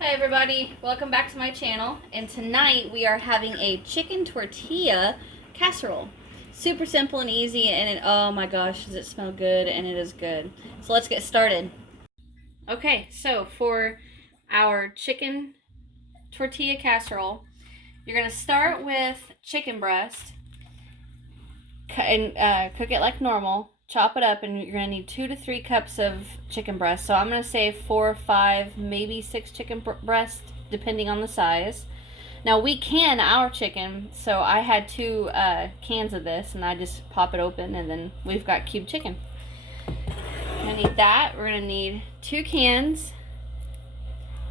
Hi everybody, welcome back to my channel, and tonight we are having a chicken tortilla casserole. Super simple and easy, and oh my gosh, does it smell good, and it is good. So let's get started. Okay, so for our chicken tortilla casserole, you're going to start with chicken breast and cook it like normal. Chop it up, and you're going to need 2 to 3 cups of chicken breast. So I'm going to say 4 or 5, maybe 6 chicken breast, depending on the size. Now we can our chicken, so I had 2 cans of this, and I just pop it open, and then we've got cubed chicken. We're going to need that. We're going to need 2 cans,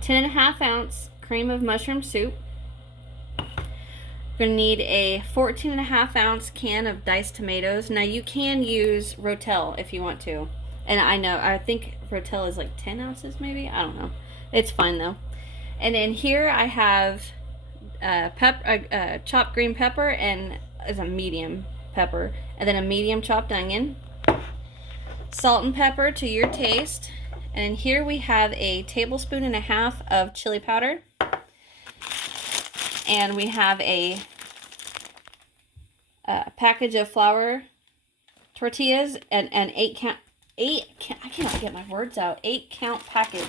10.5 ounce cream of mushroom soup. We're going to need a 14.5 ounce can of diced tomatoes. Now you can use Rotel if you want to. And I think Rotel is like 10 ounces maybe? I don't know. It's fine though. And in here I have chopped green pepper and as a medium pepper. And then a medium chopped onion. Salt and pepper to your taste. And in here we have a 1.5 tablespoons of chili powder. And we have a package of flour tortillas and an 8 count, I cannot get my words out, 8 count package.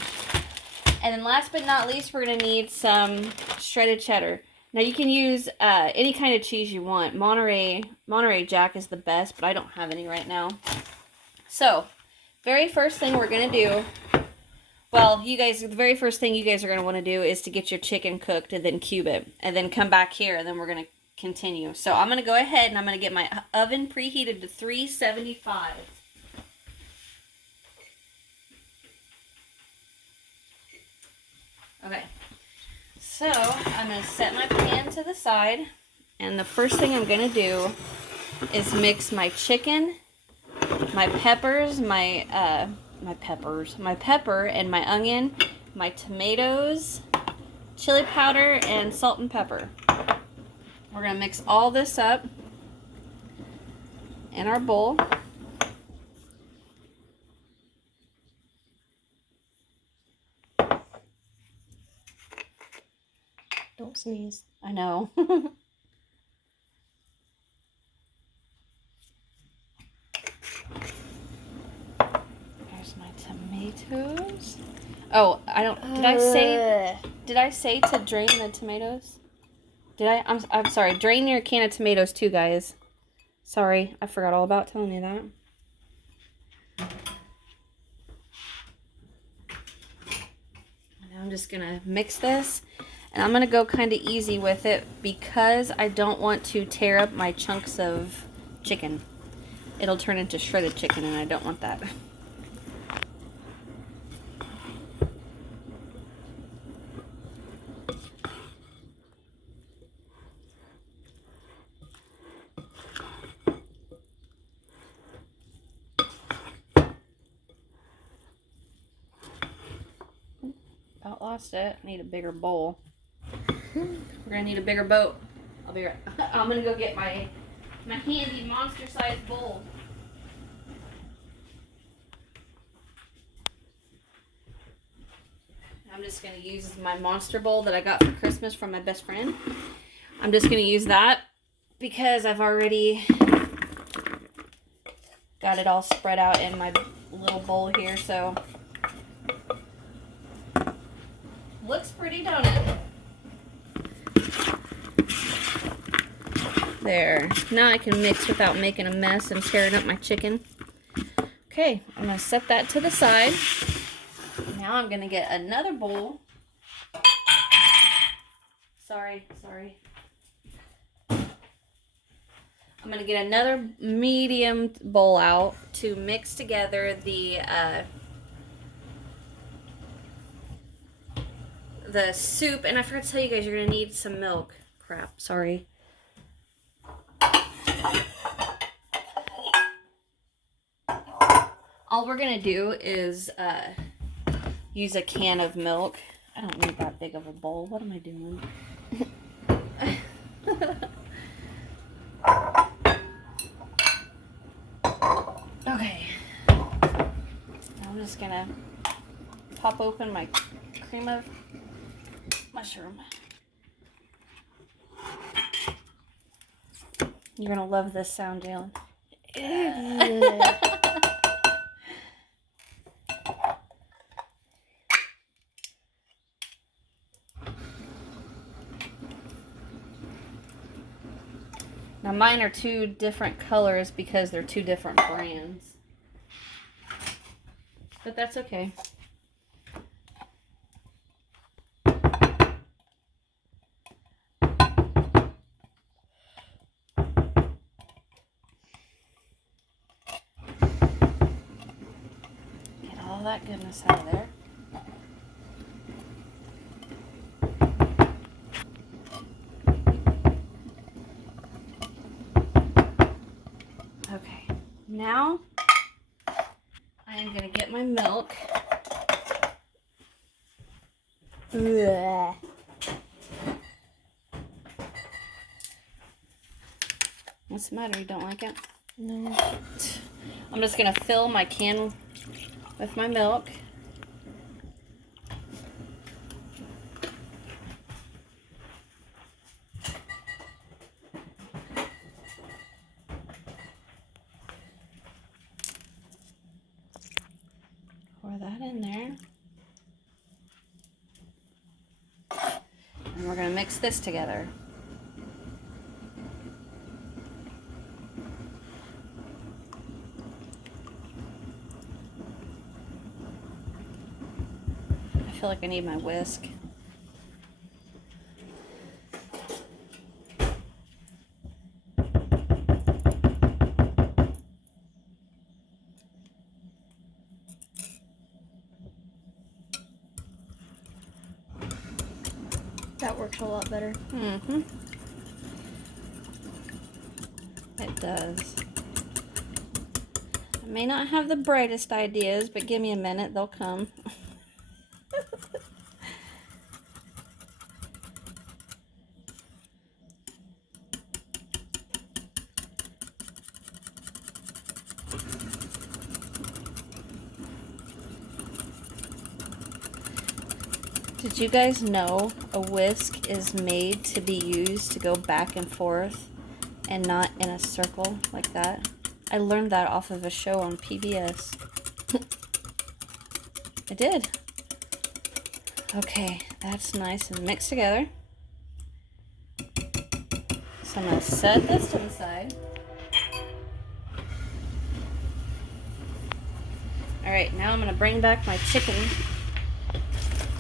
And then last but not least, we're going to need some shredded cheddar. Now you can use any kind of cheese you want. Monterey Jack is the best, but I don't have any right now. So, very first thing we're going to do, well, the very first thing you guys are going to want to do is to get your chicken cooked and then cube it. And then come back here and then we're going to continue. So I'm going to go ahead and I'm going to get my oven preheated to 375. Okay. So I'm going to set my pan to the side. And the first thing I'm going to do is mix my chicken, my peppers, my pepper and my onion, my tomatoes, chili powder, and salt and pepper. We're going to mix all this up in our bowl. Don't sneeze. I know. Tomatoes. Oh, did I say to drain the tomatoes? I'm sorry. Drain your can of tomatoes too, guys. Sorry, I forgot all about telling you that. Now I'm just gonna mix this, and I'm gonna go kind of easy with it because I don't want to tear up my chunks of chicken. It'll turn into shredded chicken, and I don't want that. About lost it. Need a bigger bowl. We're gonna need a bigger boat. I'll be right. I'm gonna go get my handy monster-sized bowl. I'm just gonna use my monster bowl that I got for Christmas from my best friend. I'm just gonna use that because I've already got it all spread out in my little bowl here. So. Looks pretty, don't it? There. Now I can mix without making a mess and tearing up my chicken. Okay, I'm going to set that to the side. Now I'm going to get another bowl. Sorry. I'm going to get another medium bowl out to mix together the soup, and I forgot to tell you guys you're gonna need some milk. Crap, sorry. All we're gonna do is use a can of milk. I don't need that big of a bowl. What am I doing? Okay. I'm just gonna pop open my cream of mushroom. You're gonna love this sound, Jalen. Now mine are two different colors because they're two different brands. But that's okay. Get all that goodness out of there. Okay, now I am going to get my milk. Ugh. What's the matter? You don't like it? No. I'm just going to fill my can with my milk. Pour that in there. And we're going to mix this together. I feel like I need my whisk. That works a lot better. Mm-hmm. It does. I may not have the brightest ideas, but give me a minute, they'll come. Did you guys know a whisk is made to be used to go back and forth and not in a circle like that? I learned that off of a show on PBS. I did. Okay, that's nice and mixed together. So I'm going to set this to the side. Alright, now I'm going to bring back my chicken.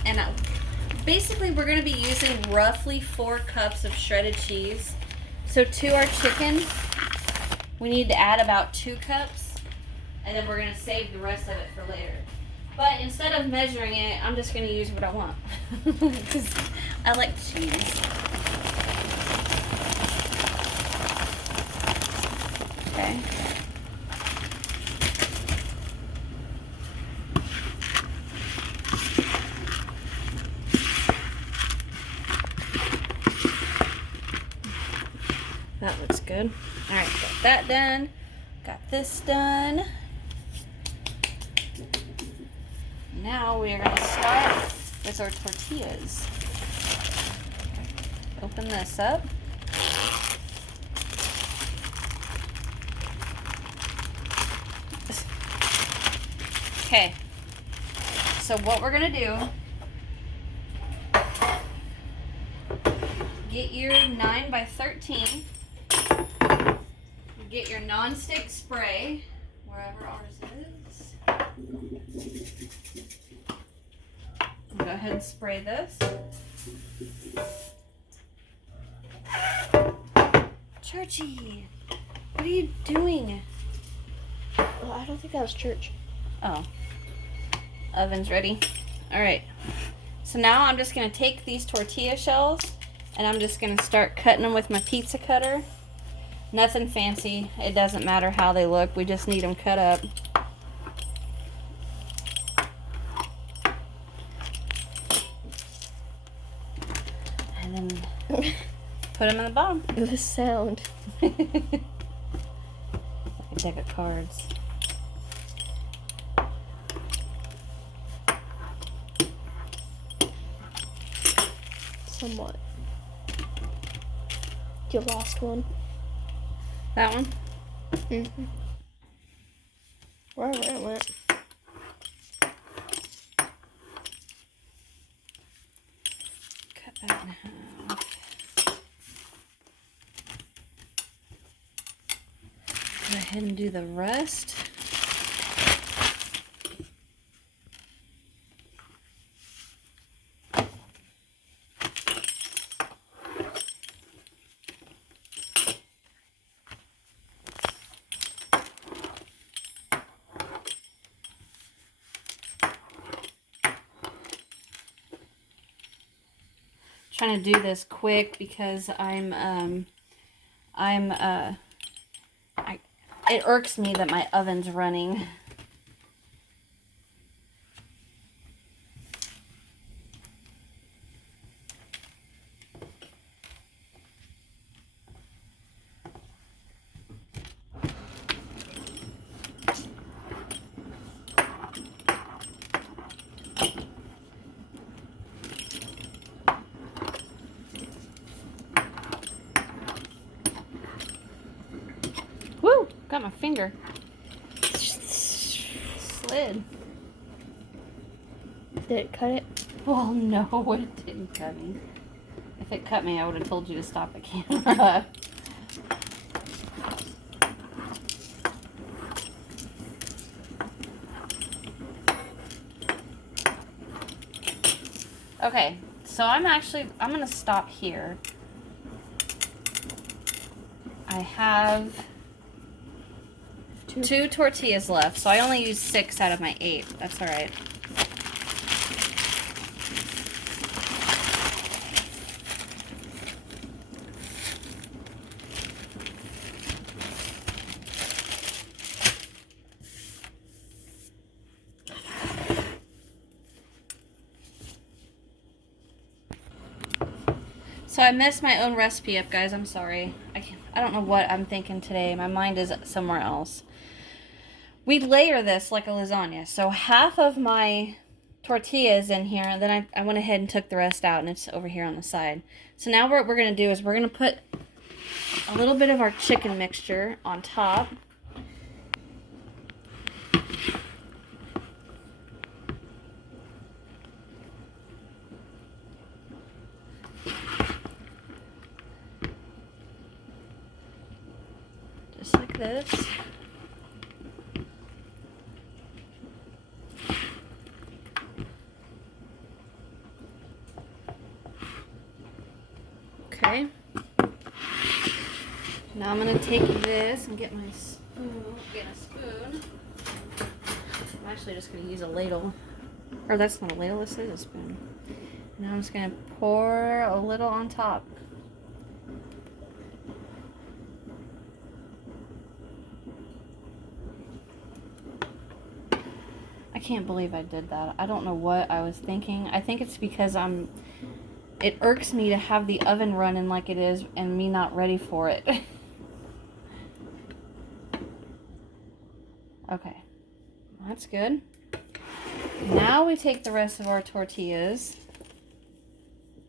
And basically we're going to be using roughly 4 cups of shredded cheese. So to our chicken, we need to add about 2 cups. And then we're going to save the rest of it for later. But instead of measuring it, I'm just going to use what I want. Because I like cheese. Okay. That looks good. Alright, got that done. Got this done. Now we are going to start with our tortillas. Open this up. Okay. So what we're going to do, get your 9x13. Get your non-stick spray, wherever ours is. Go ahead and spray this. Churchy, what are you doing? Well, I don't think that was church. Oh, oven's ready. All right, so now I'm just gonna take these tortilla shells and I'm just gonna start cutting them with my pizza cutter. Nothing fancy. It doesn't matter how they look. We just need them cut up. And then put them in the bottom. The sound. Like a deck of cards. Somewhat. You lost one. That one? Mm-hmm. Wherever it went. Cut that in half. Go ahead and do the rest. Trying to do this quick because it irks me that my oven's running. Woo! Got my finger. Slid. Did it cut it? Well, no, it didn't cut me. If it cut me, I would have told you to stop the camera. Okay, so I'm going to stop here. I have two tortillas left, so I only used 6 out of my 8. That's all right. So I messed my own recipe up, guys. I'm sorry. I don't know what I'm thinking today. My mind is somewhere else. We layer this like a lasagna. So half of my tortilla is in here, and then I went ahead and took the rest out, and it's over here on the side. So now what we're going to do is we're going to put a little bit of our chicken mixture on top. Just like this. Okay. Now I'm going to take this and get my spoon. Get a spoon. I'm actually just going to use a ladle. Or that's not a ladle, this is a spoon. Now I'm just going to pour a little on top. I can't believe I did that. I don't know what I was thinking. I think it's because it irks me to have the oven running like it is and me not ready for it. Okay. That's good. Now we take the rest of our tortillas,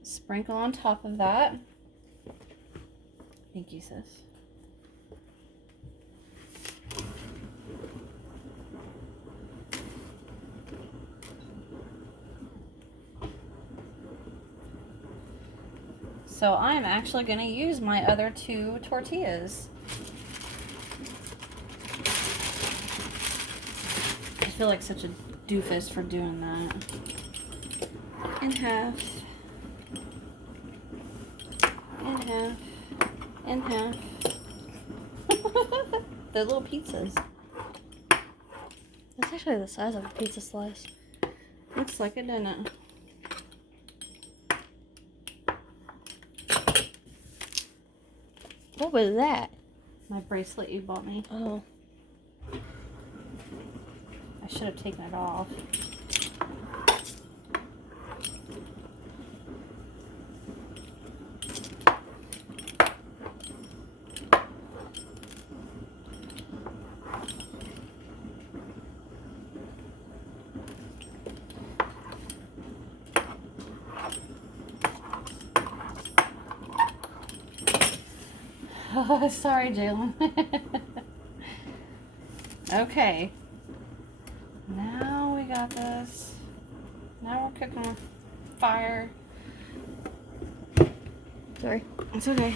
sprinkle on top of that. Thank you, sis. So I'm actually going to use my other 2 tortillas. I feel like such a doofus for doing that. In half. In half. In half. They're little pizzas. That's actually the size of a pizza slice. Looks like it, doesn't it? What was that? My bracelet you bought me. Oh. I should have taken it off. Oh, sorry, Jalen. Okay. Now we got this. Now we're cooking with fire. Sorry. It's okay.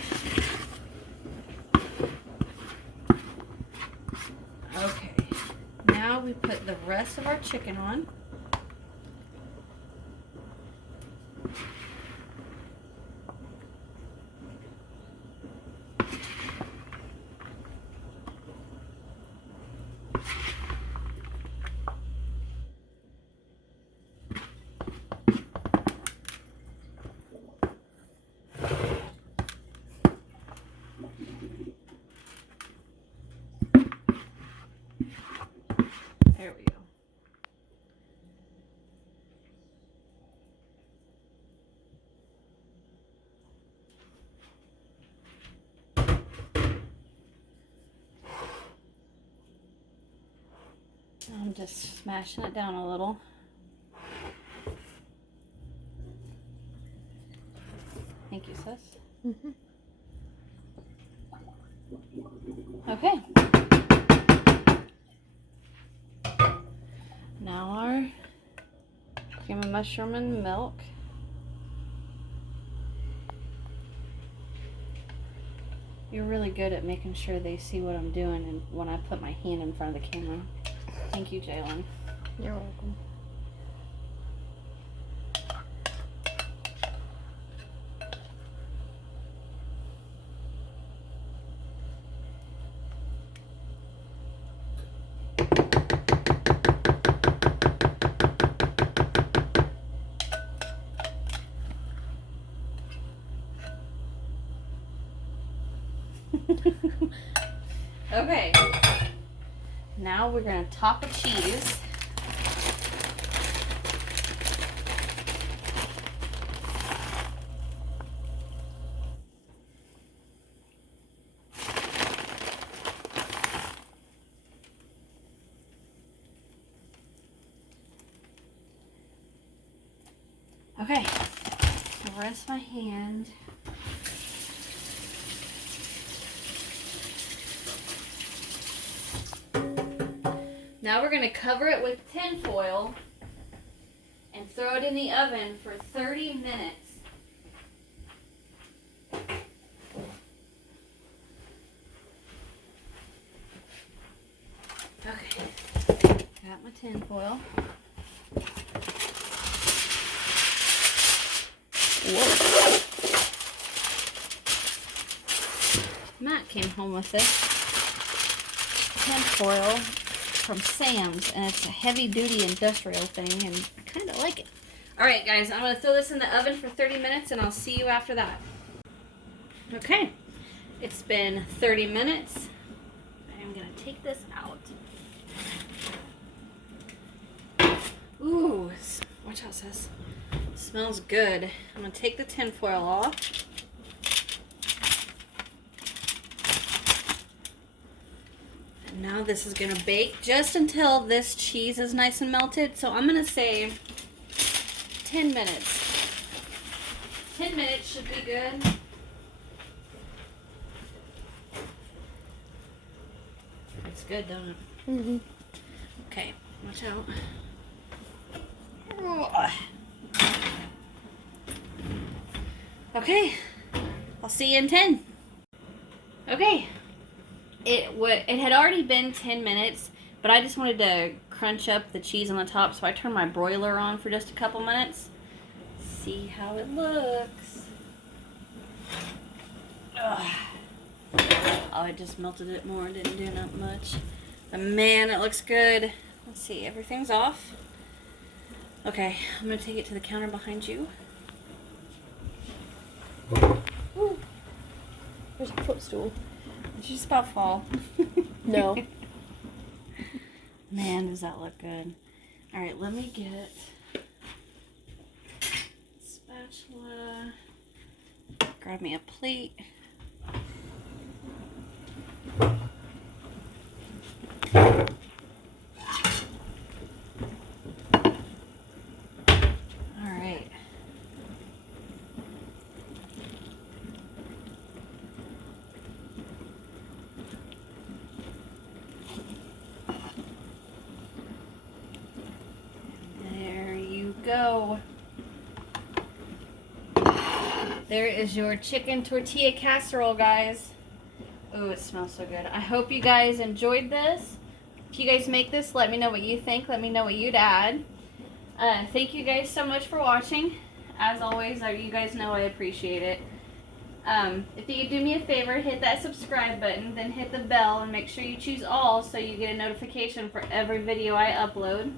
Okay. Now we put the rest of our chicken on. There we go. I'm just smashing it down a little. Thank you, sis. Mm-hmm. Okay. Now our cream of mushroom and milk. You're really good at making sure they see what I'm doing and when I put my hand in front of the camera. Thank you, Jalen. You're welcome. Okay. Now we're going to top the cheese. Okay. I'll rest my hand. Now we're going to cover it with tin foil and throw it in the oven for 30 minutes. Okay, got my tin foil. Whoa. Matt came home with this tin foil from Sam's, and it's a heavy-duty industrial thing, and I kind of like it. All right, guys, I'm going to throw this in the oven for 30 minutes, and I'll see you after that. Okay, it's been 30 minutes. I'm going to take this out. Ooh, watch out, sis. Smells good. I'm going to take the tin foil off. And now this is going to bake just until this cheese is nice and melted. So I'm going to say 10 minutes. 10 minutes should be good. It's good, don't it? Mm-hmm. Okay, watch out. Okay, I'll see you in 10. Okay, it had already been 10 minutes, but I just wanted to crunch up the cheese on the top, so I turned my broiler on for just a couple minutes. See how it looks. Ugh. Oh, I just melted it more, didn't do not much. But man, it looks good. Let's see, everything's off. Okay, I'm gonna take it to the counter behind you. Ooh. There's a footstool. Did you just about fall? No. Man, does that look good. Alright, let me get a spatula. Grab me a plate. Alright. There is your chicken tortilla casserole, guys. Oh, it smells so good. I hope you guys enjoyed this. If you guys make this, let me know what you think. Let me know what you'd add. Thank you guys so much for watching. As always, you guys know I appreciate it. If you could do me a favor, hit that subscribe button, then hit the bell, and make sure you choose all so you get a notification for every video I upload.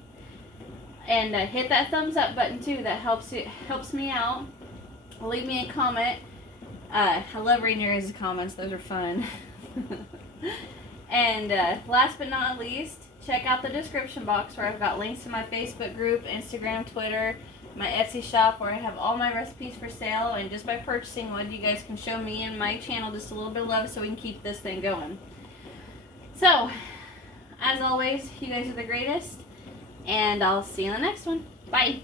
And hit that thumbs up button too. That helps me out. Leave me a comment. I love reading your guys' comments. Those are fun. And last but not least, check out the description box where I've got links to my Facebook group, Instagram, Twitter, my Etsy shop where I have all my recipes for sale. And just by purchasing one, you guys can show me and my channel just a little bit of love so we can keep this thing going. So, as always, you guys are the greatest. And I'll see you in the next one. Bye.